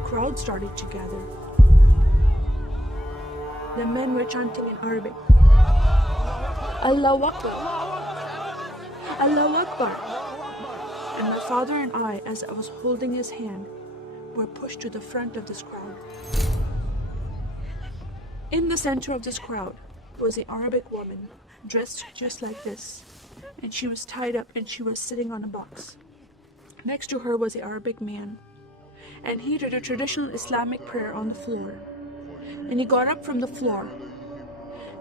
crowd started to gather. The men were chanting in Arabic, "Allahu Akbar! Allahu Akbar!" And my father and I, as I was holding his hand, were pushed to the front of this crowd. In the center of this crowd was an Arabic woman, dressed just like this, and she was tied up and she was sitting on a box. Next to her was an Arabic man, and he did a traditional Islamic prayer on the floor. And he got up from the floor,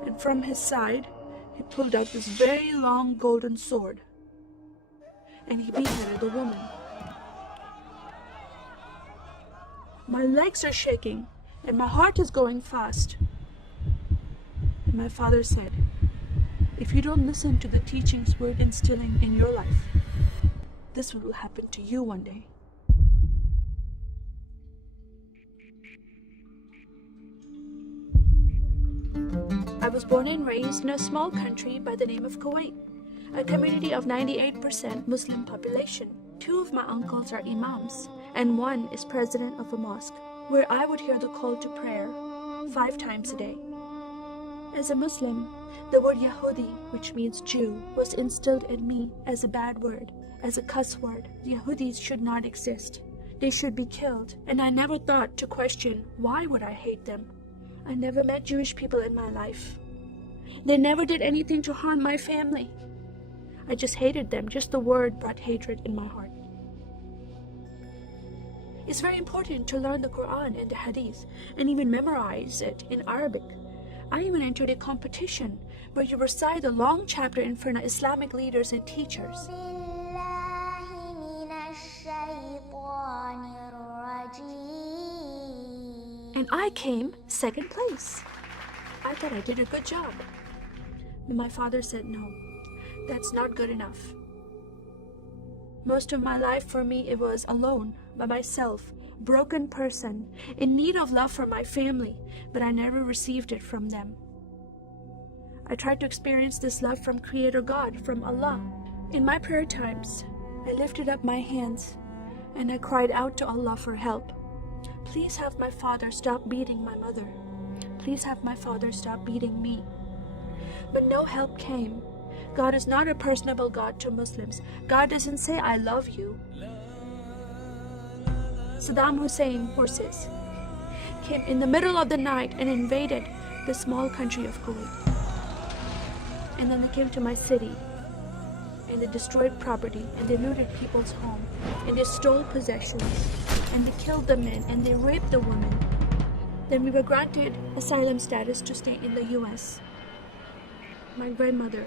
and from his side, he pulled out this very long golden sword, and he beheaded the woman. My legs are shaking, and my heart is going fast. And my father said, "If you don't listen to the teachings we're instilling in your life, this will happen to you one day." I was born and raised in a small country by the name of Kuwait, a community of 98% Muslim population. 2 of my uncles are imams, and 1 is president of a mosque, where I would hear the call to prayer 5 times a day. As a Muslim, the word Yahudi, which means Jew, was instilled in me as a bad word, as a cuss word. Yahudis should not exist. They should be killed, and I never thought to question why would I hate them. I never met Jewish people in my life. They never did anything to harm my family. I just hated them. Just the word brought hatred in my heart. It's very important to learn the Quran and the Hadith and even memorize it in Arabic. I even entered a competition where you recite a long chapter in front of Islamic leaders and teachers. And I came 2nd place. I thought I did a good job. But my father said, "No, that's not good enough." Most of my life for me, it was alone, by myself, broken person, in need of love from my family, but I never received it from them. I tried to experience this love from Creator God, from Allah. In my prayer times, I lifted up my hands and I cried out to Allah for help. Please have my father stop beating my mother. Please have my father stop beating me. But no help came. God is not a personable God to Muslims. God doesn't say, "I love you." Saddam Hussein forces came in the middle of the night and invaded the small country of Kuwait. And then they came to my city and they destroyed property and they looted people's home and they stole possessions and they killed the men and they raped the women. Then we were granted asylum status to stay in the US. My grandmother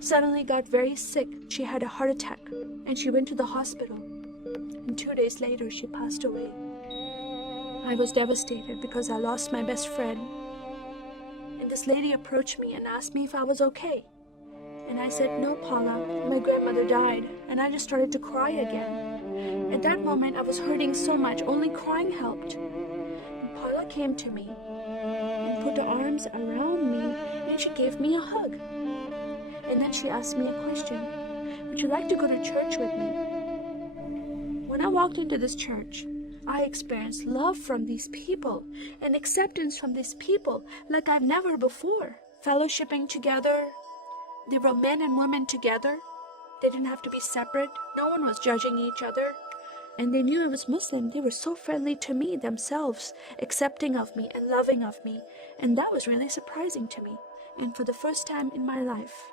suddenly got very sick. She had a heart attack and she went to the hospital. And 2 days later, she passed away. I was devastated because I lost my best friend. And this lady approached me and asked me if I was okay. And I said, "No, Paula, my grandmother died." And I just started to cry again. At that moment, I was hurting so much, only crying helped. And Paula came to me and put her arms around me and she gave me a hug. And then she asked me a question. "Would you like to go to church with me?" When I walked into this church, I experienced love from these people and acceptance from these people like I've never before. Fellowshipping together. They were men and women together. They didn't have to be separate. No one was judging each other. And they knew I was Muslim. They were so friendly to me themselves, accepting of me and loving of me. And that was really surprising to me. And for the first time in my life,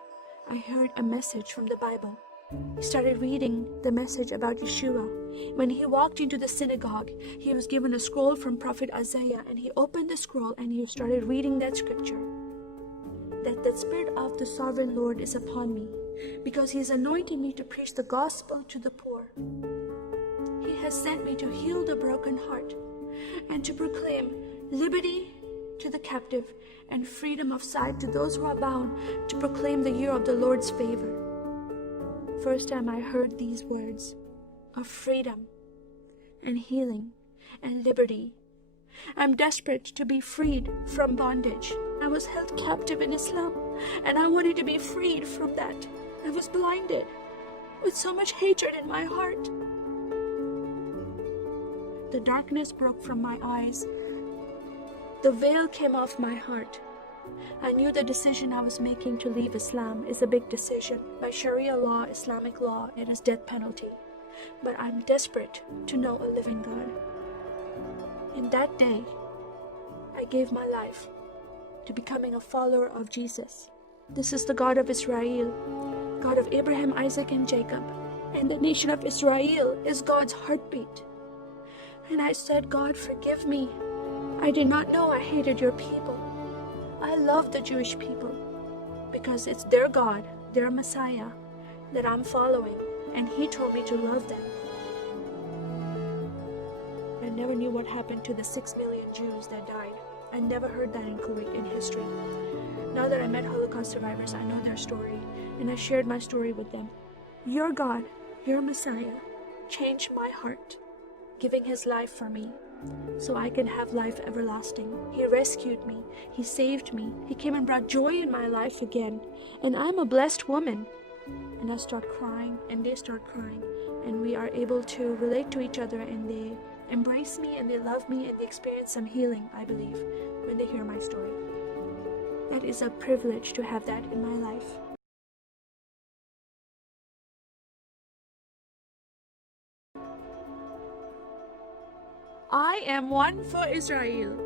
I heard a message from the Bible. He started reading the message about Yeshua. When he walked into the synagogue, he was given a scroll from Prophet Isaiah, and he opened the scroll and he started reading that scripture. That the Spirit of the Sovereign Lord is upon me, because he has anointed me to preach the gospel to the poor. He has sent me to heal the broken heart and to proclaim liberty to the captive and freedom of sight to those who are bound, to proclaim the year of the Lord's favor. First time I heard these words of freedom and healing and liberty. I'm desperate to be freed from bondage. I was held captive in Islam and I wanted to be freed from that. I was blinded with so much hatred in my heart. The darkness broke from my eyes. The veil came off my heart. I knew the decision I was making to leave Islam is a big decision. By Sharia law, Islamic law, it is death penalty. But I'm desperate to know a living God. In that day, I gave my life to becoming a follower of Jesus. This is the God of Israel, God of Abraham, Isaac, and Jacob. And the nation of Israel is God's heartbeat. And I said, God, forgive me. I did not know I hated your people. I love the Jewish people because it's their God, their Messiah that I'm following. And He told me to love them. I never knew what happened to the 6 million Jews that died. I never heard that in Kuwait in history. Now that I met Holocaust survivors, I know their story, and I shared my story with them. Your God, your Messiah, changed my heart, giving His life for me, so I can have life everlasting. He rescued me. He saved me. He came and brought joy in my life again. And I'm a blessed woman. And I start crying, and they start crying, and we are able to relate to each other, and they embrace me, and they love me, and they experience some healing, I believe, when they hear my story. That is a privilege to have that in my life. I am one for Israel.